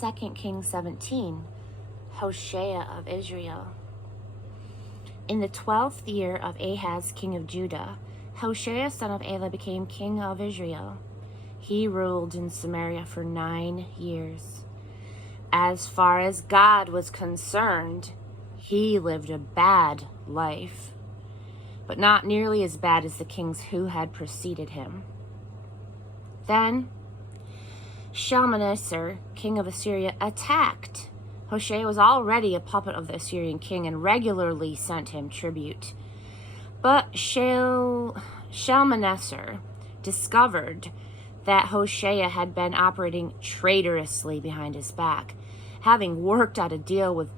2 Kings 17, Hoshea of Israel. In the 12th year of Ahaz, king of Judah, Hoshea son of Elah became king of Israel. He ruled in Samaria for 9 years. As far as God was concerned, he lived a bad life, but not nearly as bad as the kings who had preceded him. Then Shalmaneser, king of Assyria, attacked. Hoshea was already a puppet of the Assyrian king and regularly sent him tribute. But Shalmaneser discovered that Hoshea had been operating traitorously behind his back, having worked out a deal with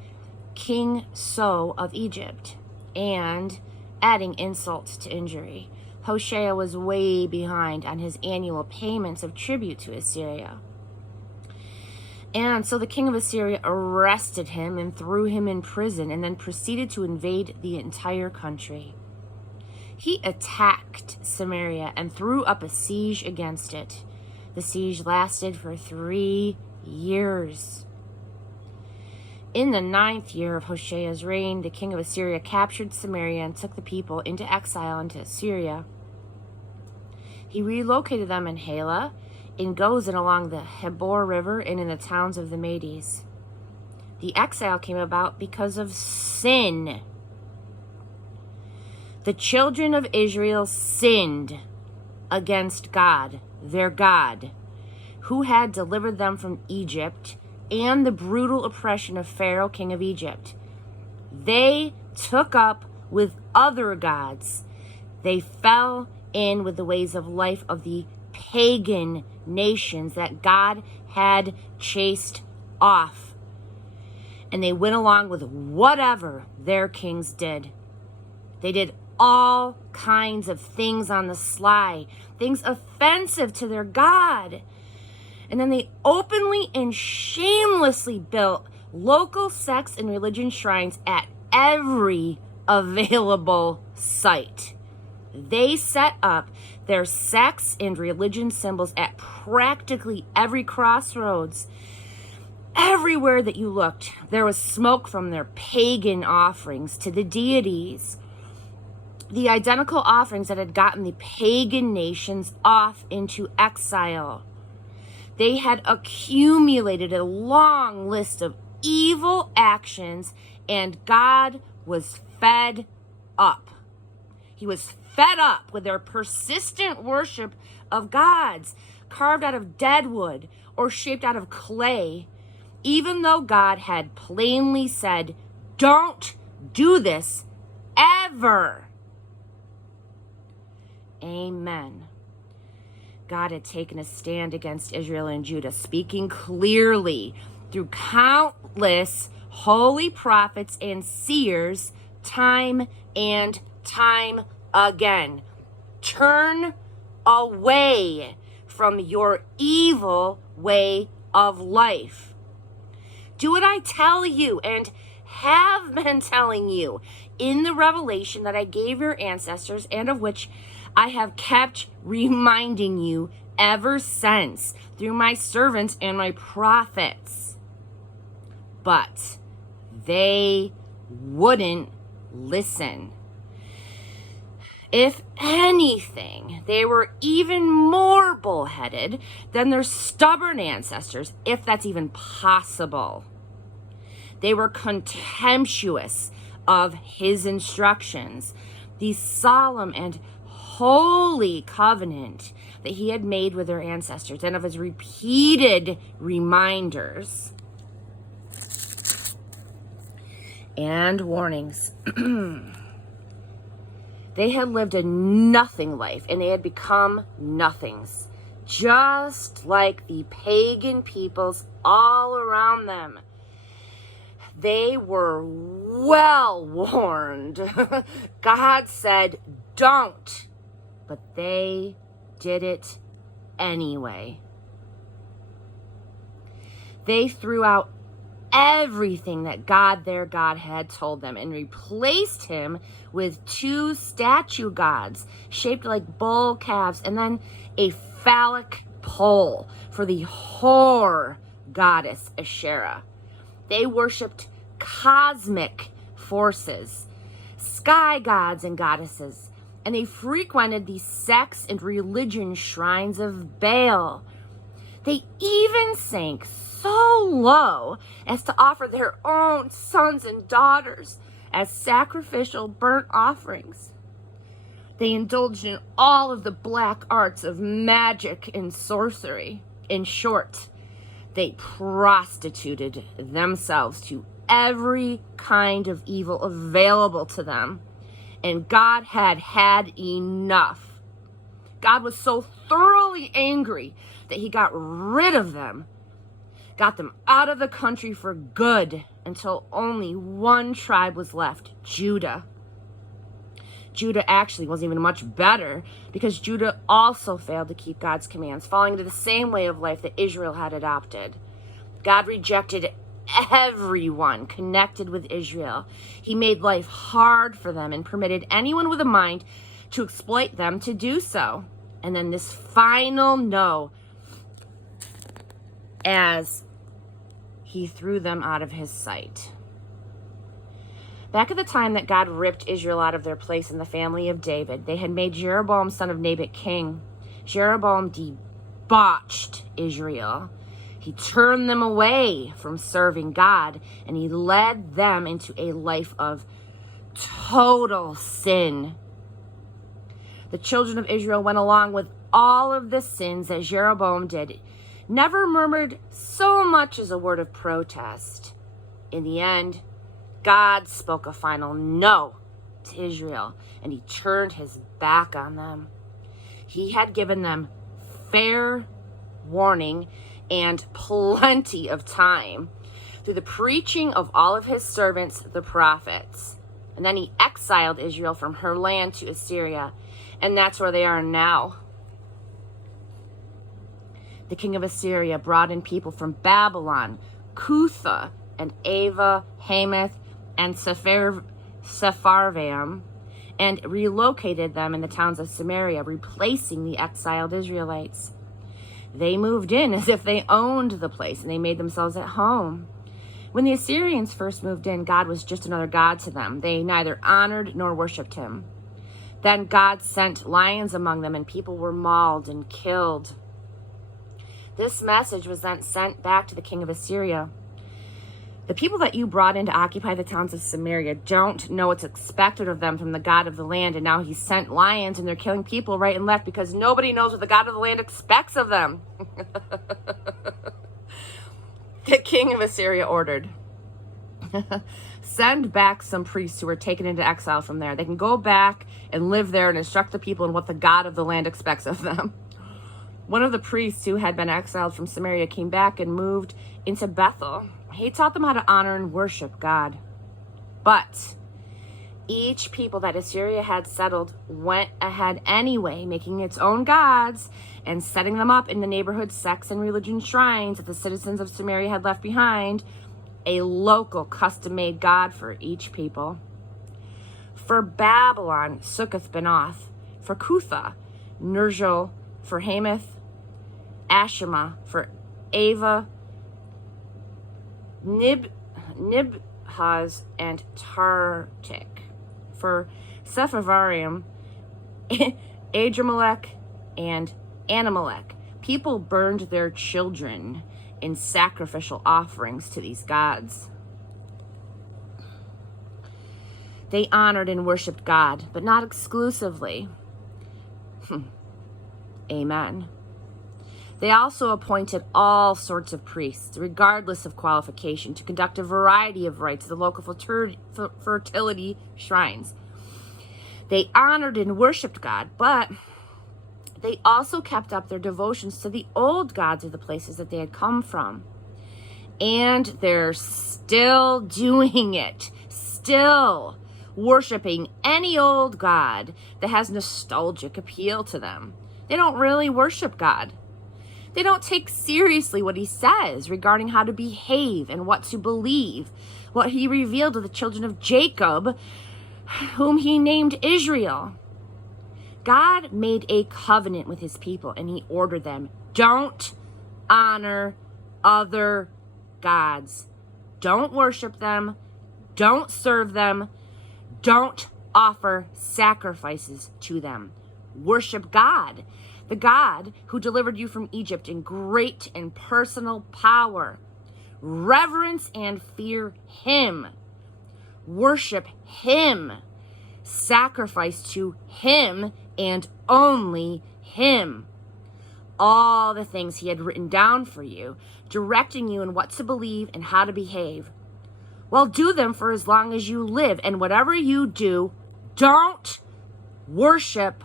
King So of Egypt, and adding insult to injury. Hoshea was way behind on his annual payments of tribute to Assyria. And so the king of Assyria arrested him and threw him in prison, and then proceeded to invade the entire country. He attacked Samaria and threw up a siege against it. The siege lasted for 3 years. In the 9th year of Hoshea's reign, the king of Assyria captured Samaria and took the people into exile into Assyria. He relocated them in Halah, in Gozan along the Habor River, and in the towns of the Medes. The exile came about because of sin. The children of Israel sinned against God, their God, who had delivered them from Egypt and the brutal oppression of Pharaoh, king of Egypt. They took up with other gods. They fell in with the ways of life of the pagan nations that God had chased off. And they went along with whatever their kings did. They did all kinds of things on the sly, things offensive to their God. And then they openly and shamelessly built local sex and religion shrines at every available site. They set up their sex and religion symbols at practically every crossroads. Everywhere that you looked, there was smoke from their pagan offerings to the deities. The identical offerings that had gotten the pagan nations off into exile. They had accumulated a long list of evil actions, and God was fed up. He was fed up with their persistent worship of gods carved out of dead wood or shaped out of clay, even though God had plainly said, "Don't do this ever." Amen. God had taken a stand against Israel and Judah, speaking clearly through countless holy prophets and seers time and time again. Turn away from your evil way of life. Do what I tell you and have been telling you in the revelation that I gave your ancestors, and of which I have kept reminding you ever since through my servants and my prophets. But they wouldn't listen. If anything, they were even more bullheaded than their stubborn ancestors, if that's even possible. They were contemptuous of his instructions, the solemn and holy covenant that he had made with their ancestors, and of his repeated reminders and warnings. They had lived a nothing life, and they had become nothings, just like the pagan peoples all around them. They were well warned. God said, "Don't," but they did it anyway. They threw out everything that God, their God, had told them and replaced him with 2 statue gods shaped like bull calves, and then a phallic pole for the whore goddess Asherah. They worshipped cosmic forces, sky gods and goddesses, and they frequented the sex and religion shrines of Baal. They even sank so low as to offer their own sons and daughters as sacrificial burnt offerings. They indulged in all of the black arts of magic and sorcery. In short, they prostituted themselves to every kind of evil available to them. And God had had enough. God was so thoroughly angry that he got rid of them, got them out of the country for good, until only one tribe was left, Judah. Judah actually wasn't even much better, because Judah also failed to keep God's commands, falling into the same way of life that Israel had adopted. God rejected everyone connected with Israel. He made life hard for them and permitted anyone with a mind to exploit them to do so. And then this final no, as he threw them out of his sight. Back at the time that God ripped Israel out of their place in the family of David, they had made Jeroboam, son of Nebat, king. Jeroboam debauched Israel. He turned them away from serving God, and he led them into a life of total sin. The children of Israel went along with all of the sins that Jeroboam did, never murmured so much as a word of protest. In the end, God spoke a final no to Israel, and he turned his back on them. He had given them fair warning and plenty of time through the preaching of all of his servants, the prophets. And then he exiled Israel from her land to Assyria, and that's where they are now. The king of Assyria brought in people from Babylon, Cutha, and Ava, Hamath, and Sepharvaim, and relocated them in the towns of Samaria, replacing the exiled Israelites. They moved in as if they owned the place, and they made themselves at home. When the Assyrians first moved in, God was just another god to them. They neither honored nor worshipped him. Then God sent lions among them, and people were mauled and killed. This message was then sent back to the king of Assyria. The people that you brought in to occupy the towns of Samaria don't know what's expected of them from the God of the land, and now he sent lions, and they're killing people right and left because nobody knows what the God of the land expects of them. The king of Assyria ordered, send back some priests who were taken into exile from there. They can go back and live there and instruct the people in what the God of the land expects of them. One of the priests who had been exiled from Samaria came back and moved into Bethel. He taught them how to honor and worship God. But each people that Assyria had settled went ahead anyway, making its own gods and setting them up in the neighborhood sex and religion shrines that the citizens of Samaria had left behind, a local custom-made god for each people. For Babylon, Sukkoth-Benoth. For Cutha, Nergal. For Hamath, Ashima. For Ava, Nibhaz and Tartik. For Sepharvaim, Adramelech and Anamelech. People burned their children in sacrificial offerings to these gods. They honored and worshipped God, but not exclusively. Amen. They also appointed all sorts of priests, regardless of qualification, to conduct a variety of rites at the local fertility shrines. They honored and worshipped God, but they also kept up their devotions to the old gods of the places that they had come from. And they're still doing it, still worshiping any old god that has nostalgic appeal to them. They don't really worship God. They don't take seriously what he says regarding how to behave and what to believe, what he revealed to the children of Jacob, whom he named Israel. God made a covenant with his people, and he ordered them, don't honor other gods. Don't worship them. Don't serve them. Don't offer sacrifices to them. Worship God, the God who delivered you from Egypt in great and personal power. Reverence and fear him. Worship him. Sacrifice to him and only him. All the things he had written down for you, directing you in what to believe and how to behave. Well, do them for as long as you live, and whatever you do, don't worship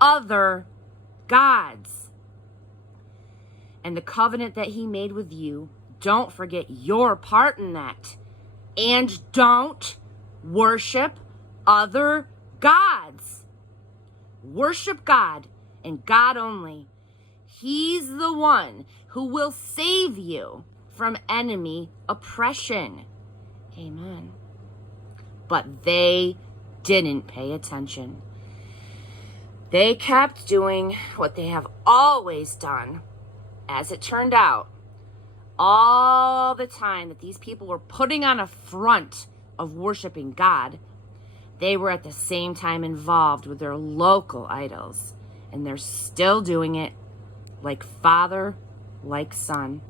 other gods. And the covenant that he made with you, don't forget your part in that. And don't worship other gods. Worship God and God only. He's the one who will save you from enemy oppression. Amen. But they didn't pay attention. They kept doing what they have always done. As it turned out, all the time that these people were putting on a front of worshiping God, they were at the same time involved with their local idols. And they're still doing it, like father, like son.